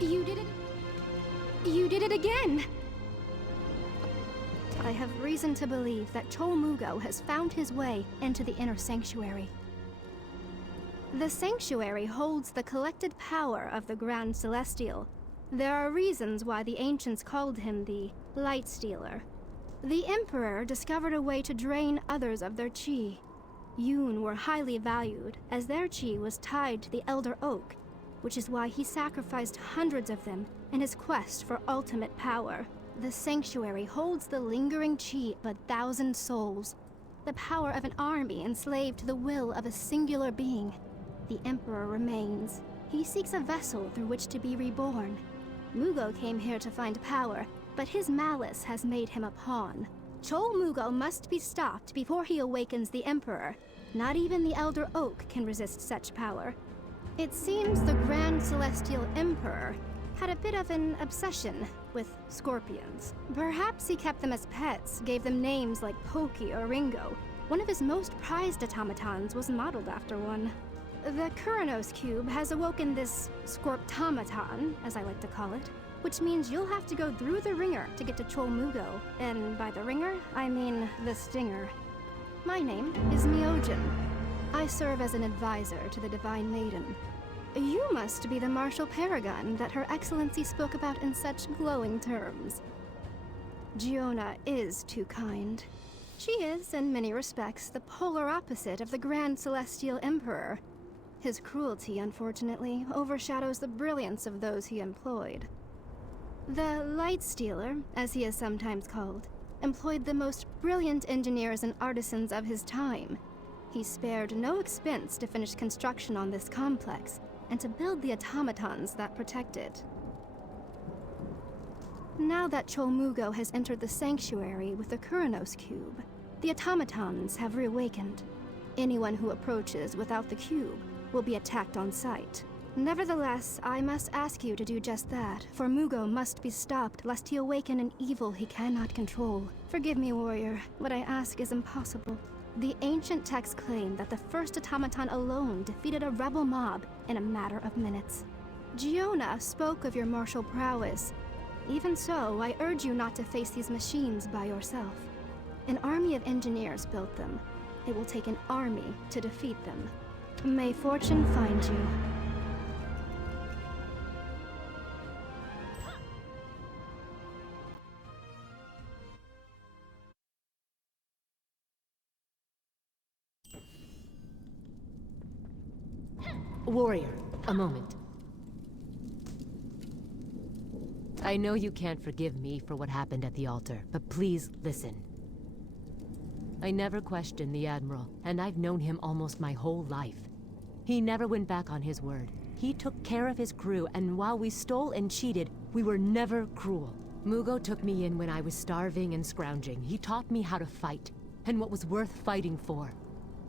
You did it... You did it again! I have reason to believe that Cholmugo has found his way into the inner sanctuary. The sanctuary holds the collected power of the Grand Celestial. There are reasons why the ancients called him the Light Stealer. The Emperor discovered a way to drain others of their chi. Yoon were highly valued, as their chi was tied to the Elder Oak, which is why he sacrificed hundreds of them in his quest for ultimate power. The sanctuary holds the lingering chi of 1,000 souls, the power of an army enslaved to the will of a singular being. The Emperor remains. He seeks a vessel through which to be reborn. Mugo came here to find power, but his malice has made him a pawn. Cholmugo must be stopped before he awakens the Emperor. Not even the Elder Oak can resist such power. It seems the Grand Celestial Emperor had a bit of an obsession with scorpions. Perhaps he kept them as pets, gave them names like Pokey or Ringo. One of his most prized automatons was modeled after one. The Kuranos Cube has awoken this scorptomaton, as I like to call it, which means you'll have to go through the ringer to get to Cholmugo. And by the ringer, I mean the stinger. My name is Myojin. I serve as an advisor to the Divine Maiden. You must be the martial paragon that Her Excellency spoke about in such glowing terms. Giona is too kind. She is, in many respects, the polar opposite of the Grand Celestial Emperor. His cruelty, unfortunately, overshadows the brilliance of those he employed. The Light Stealer, as he is sometimes called, employed the most brilliant engineers and artisans of his time. He spared no expense to finish construction on this complex, and to build the automatons that protect it. Now that Cholmugo has entered the sanctuary with the Kuranos Cube, the automatons have reawakened. Anyone who approaches without the cube will be attacked on sight. Nevertheless, I must ask you to do just that, for Mugo must be stopped lest he awaken an evil he cannot control. Forgive me, warrior. What I ask is impossible. The ancient texts claim that the first automaton alone defeated a rebel mob in a matter of minutes. Giona spoke of your martial prowess. Even so, I urge you not to face these machines by yourself. An army of engineers built them. It will take an army to defeat them. May fortune find you. Warrior, a moment. I know you can't forgive me for what happened at the altar, but please listen. I never questioned the Admiral, and I've known him almost my whole life. He never went back on his word. He took care of his crew, and while we stole and cheated, we were never cruel. Mugo took me in when I was starving and scrounging. He taught me how to fight, and what was worth fighting for.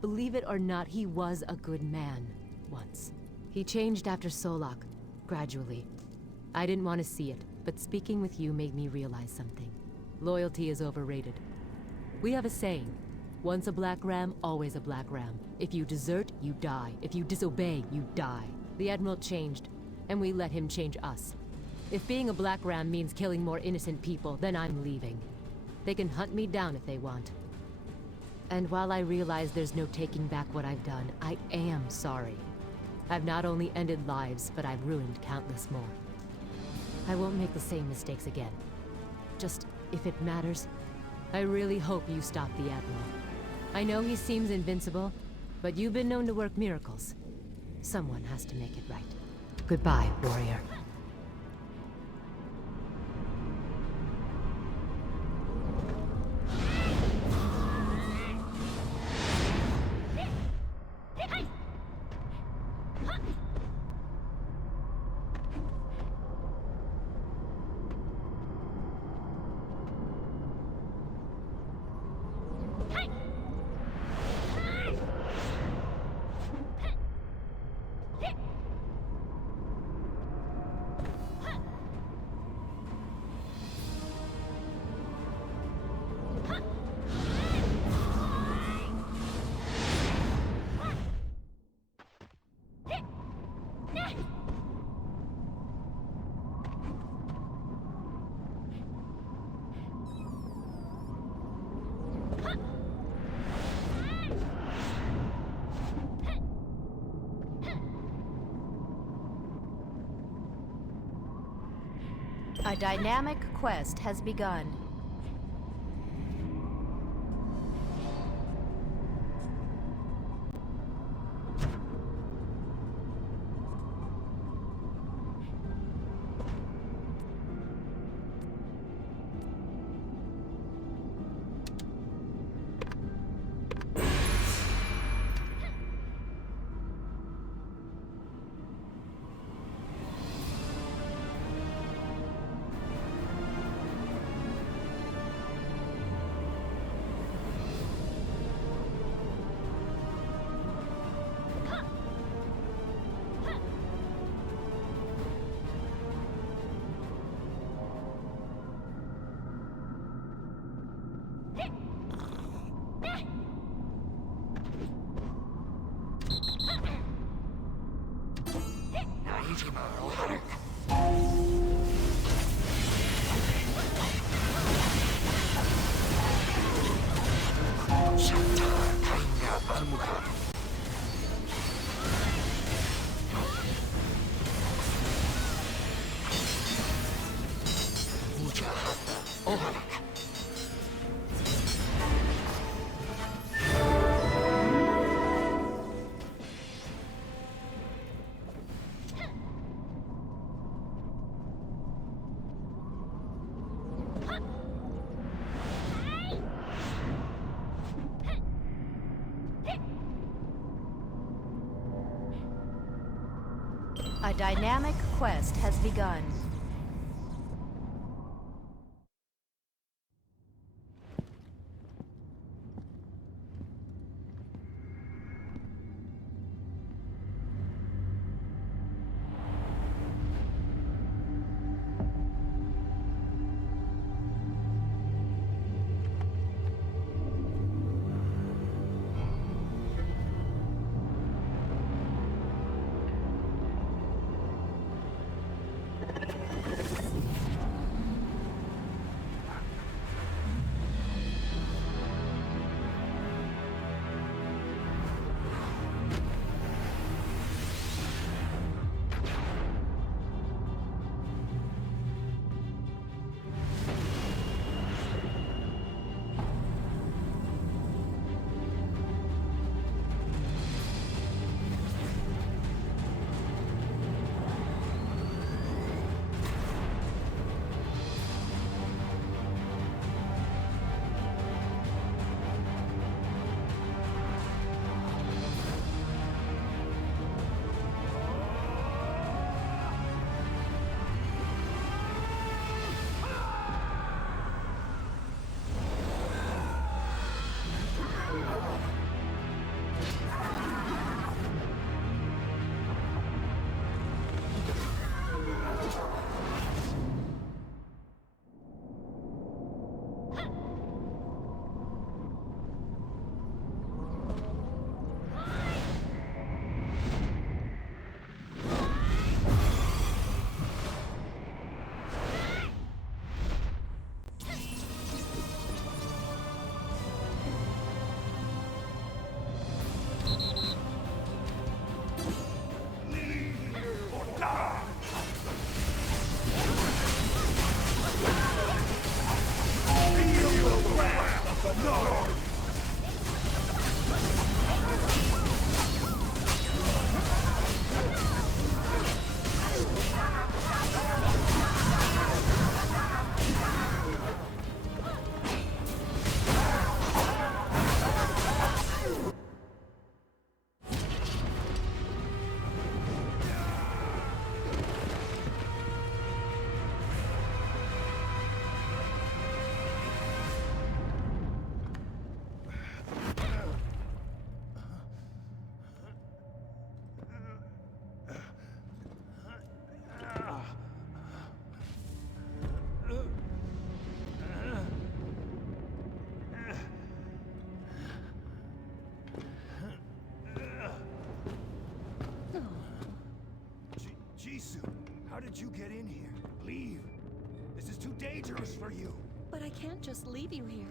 Believe it or not, he was a good man. Once. He changed after Solak, gradually. I didn't want to see it, but speaking with you made me realize something. Loyalty is overrated. We have a saying, once a black ram, always a black ram. If you desert, you die. If you disobey, you die. The Admiral changed, and we let him change us. If being a black ram means killing more innocent people, then I'm leaving. They can hunt me down if they want. And while I realize there's no taking back what I've done, I am sorry. I've not only ended lives, but I've ruined countless more. I won't make the same mistakes again. Just, if it matters, I really hope you stop the Admiral. I know he seems invincible, but you've been known to work miracles. Someone has to make it right. Goodbye, warrior. A dynamic quest has begun. A dynamic quest has begun. How did you get in here? Leave. This is too dangerous for you. But I can't just leave you here.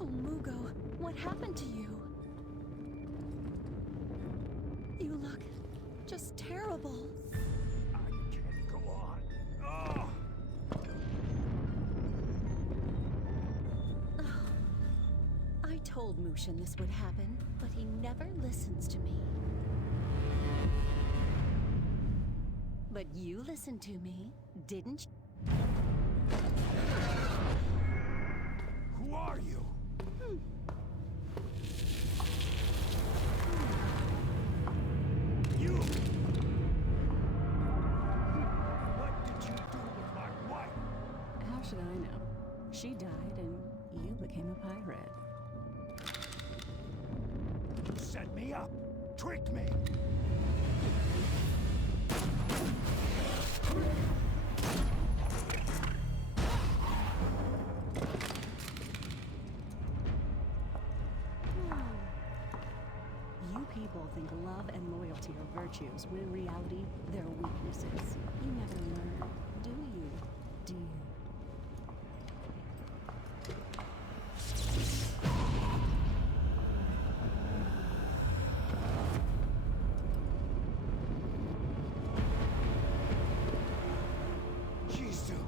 Oh, Mugo, what happened to you? You look just terrible. I told Mushin this would happen, but he never listens to me. But you listened to me, didn't you? Who are you? You! What did you do with my wife? How should I know? She died and you became a pirate. You set me up, tricked me. You people think love and loyalty are virtues, when in reality, they're weaknesses. You never learn, do you, dear? Jisoo.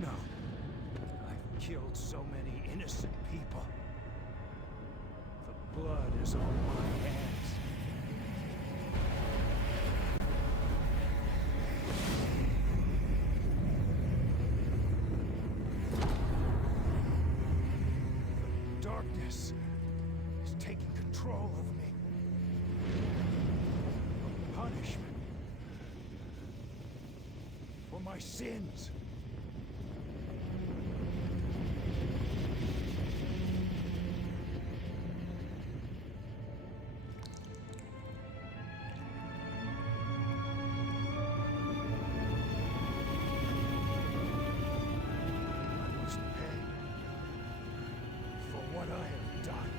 No. I've killed so many innocent people. The blood is on my hands. The darkness is taking control of me. A punishment for my sins. I must pay for what I have done.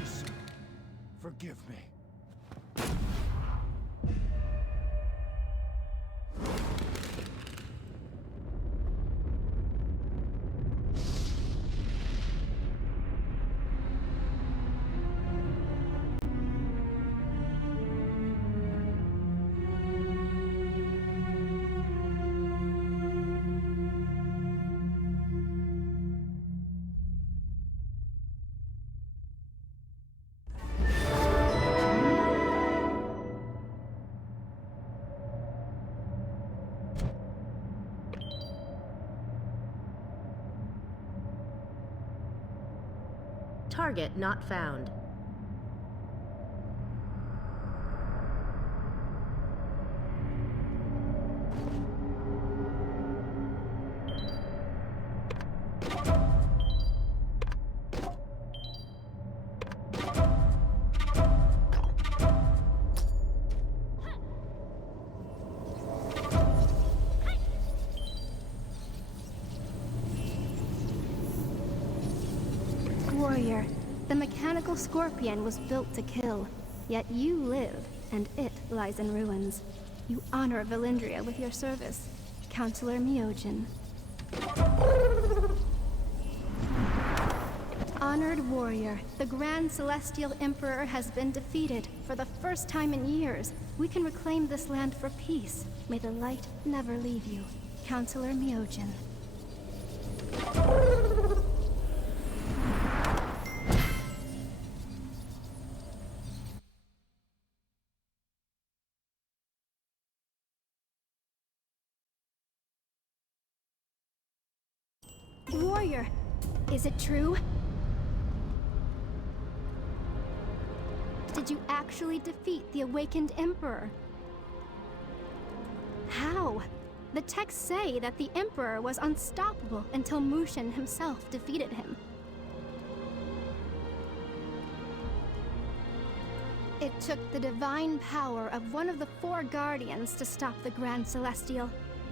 Jesus, forgive me. Target not found. Warrior, the mechanical scorpion was built to kill, yet you live, and it lies in ruins. You honor Valindria with your service, Counselor Myojin. Honored warrior, the Grand Celestial Emperor has been defeated. For the first time in years, we can reclaim this land for peace. May the light never leave you, Counselor Myojin. Warrior, is it true? Did you actually defeat the awakened Emperor? How? The texts say that the Emperor was unstoppable until Mushin himself defeated him. It took the divine power of one of the four guardians to stop the Grand Celestial.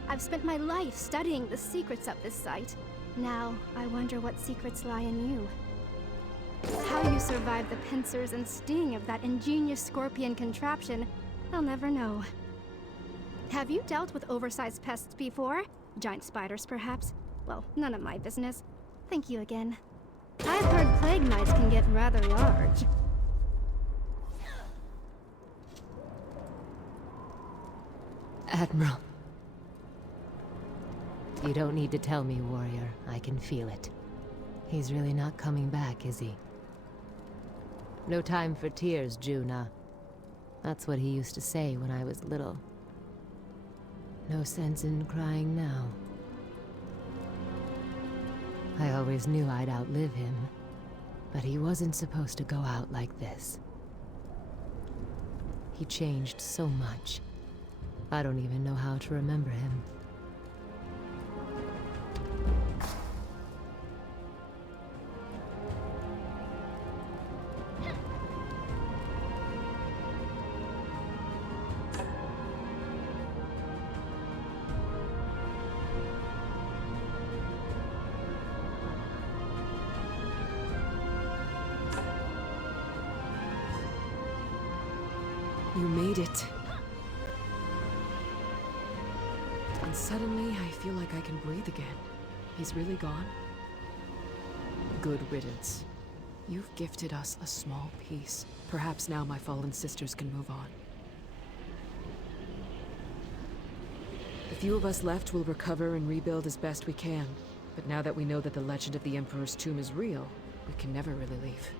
I've spent my life studying the secrets of this site. Now, I wonder what secrets lie in you. How you survived the pincers and sting of that ingenious scorpion contraption, I'll never know. Have you dealt with oversized pests before? Giant spiders, perhaps? Well, none of my business. Thank you again. I've heard plague mites can get rather large. Admiral. You don't need to tell me, warrior. I can feel it. He's really not coming back, is he? No time for tears, Juna. That's what he used to say when I was little. No sense in crying now. I always knew I'd outlive him, but he wasn't supposed to go out like this. He changed so much. I don't even know how to remember him. You made it. And suddenly, I feel like I can breathe again. He's really gone? Good riddance. You've gifted us a small piece. Perhaps now my fallen sisters can move on. The few of us left will recover and rebuild as best we can. But now that we know that the legend of the Emperor's tomb is real, we can never really leave.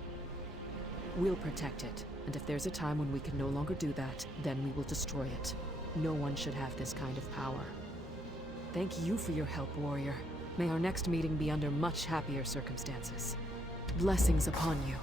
We'll protect it, and if there's a time when we can no longer do that, then we will destroy it. No one should have this kind of power. Thank you for your help, warrior. May our next meeting be under much happier circumstances. Blessings upon you.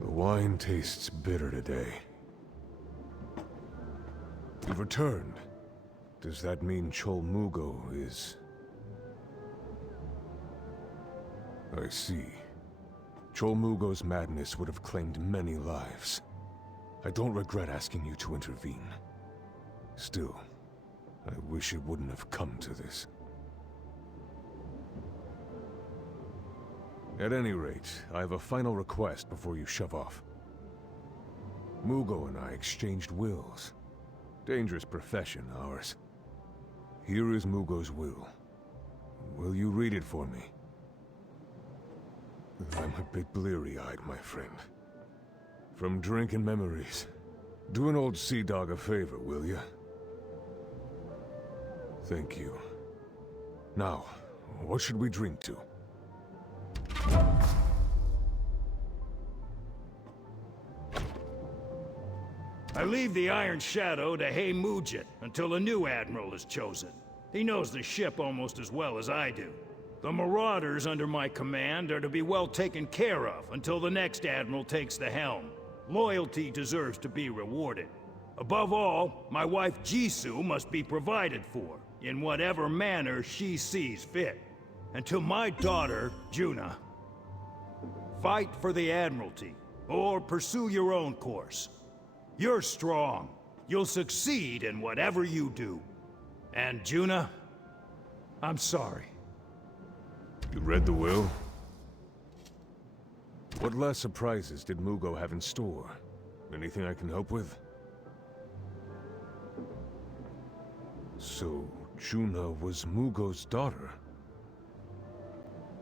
The wine tastes bitter today. You've returned. Does that mean Chol Mugo is... I see. Chol Mugo's madness would have claimed many lives. I don't regret asking you to intervene. Still, I wish it wouldn't have come to this. At any rate, I have a final request before you shove off. Mugo and I exchanged wills. Dangerous profession, ours. Here is Mugo's will. Will you read it for me? I'm a bit bleary-eyed, my friend. From drink and memories. Do an old sea dog a favor, will you? Thank you. Now, what should we drink to? I leave the Iron Shadow to Hey Mujit until a new admiral is chosen. He knows the ship almost as well as I do. The Marauders under my command are to be well taken care of until the next admiral takes the helm. Loyalty deserves to be rewarded. Above all, my wife Jisoo must be provided for, in whatever manner she sees fit. And to my daughter, Juna, fight for the Admiralty, or pursue your own course. You're strong. You'll succeed in whatever you do. And Juna, I'm sorry. You read the will? What last surprises did Mugo have in store? Anything I can help with? So, Juna was Mugo's daughter?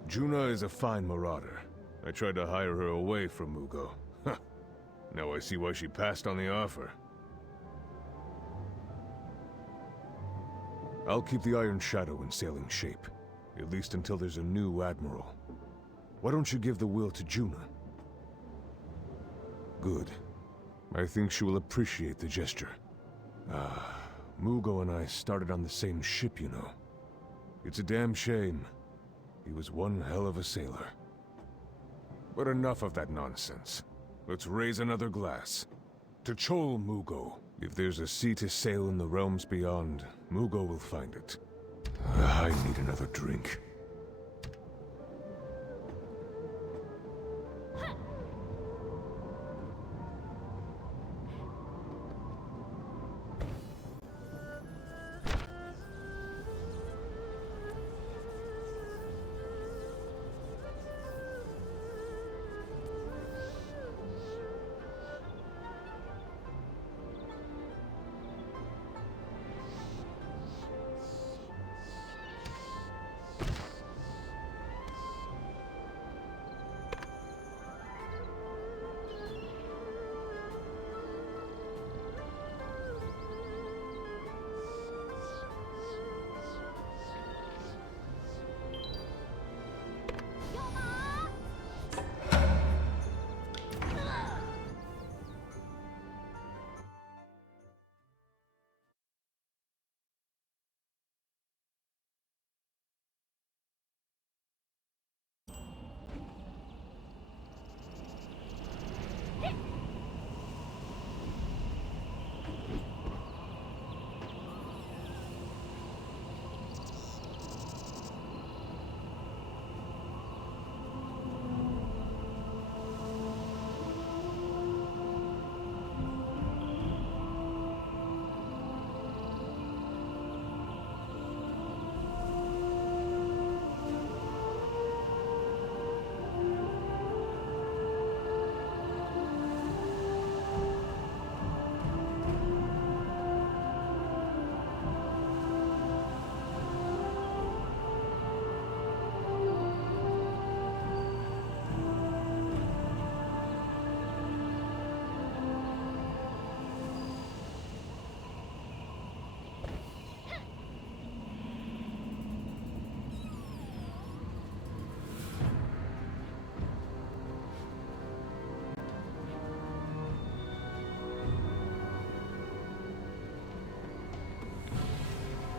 Juna is a fine marauder. I tried to hire her away from Mugo. Huh. Now I see why she passed on the offer. I'll keep the Iron Shadow in sailing shape. At least until there's a new admiral. Why don't you give the will to Juna? Good. I think she will appreciate the gesture. Mugo and I started on the same ship, you know. It's a damn shame. He was one hell of a sailor. But enough of that nonsense. Let's raise another glass. To Chol Mugo. If there's a sea to sail in the realms beyond, Mugo will find it. I need another drink.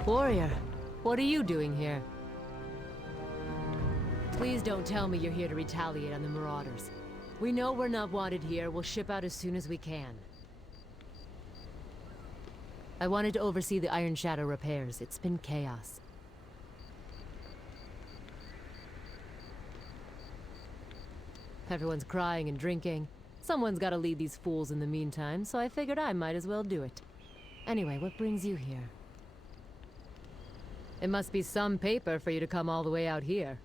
Warrior, what are you doing here? Please don't tell me you're here to retaliate on the Marauders. We know we're not wanted here. We'll ship out as soon as we can. I wanted to oversee the Iron Shadow repairs. It's been chaos. Everyone's crying and drinking. Someone's gotta lead these fools in the meantime, so I figured I might as well do it. Anyway, what brings you here? It must be some paper for you to come all the way out here.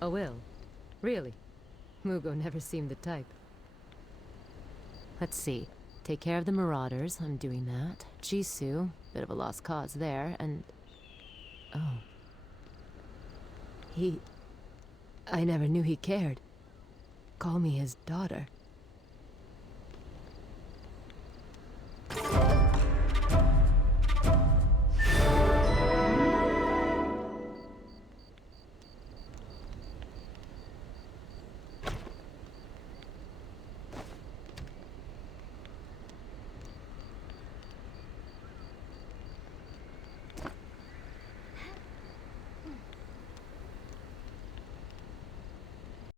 A will? Really? Mugo never seemed the type. Let's see. Take care of the Marauders. I'm doing that. Jisoo. Bit of a lost cause there, and... Oh. I never knew he cared. Call me his daughter.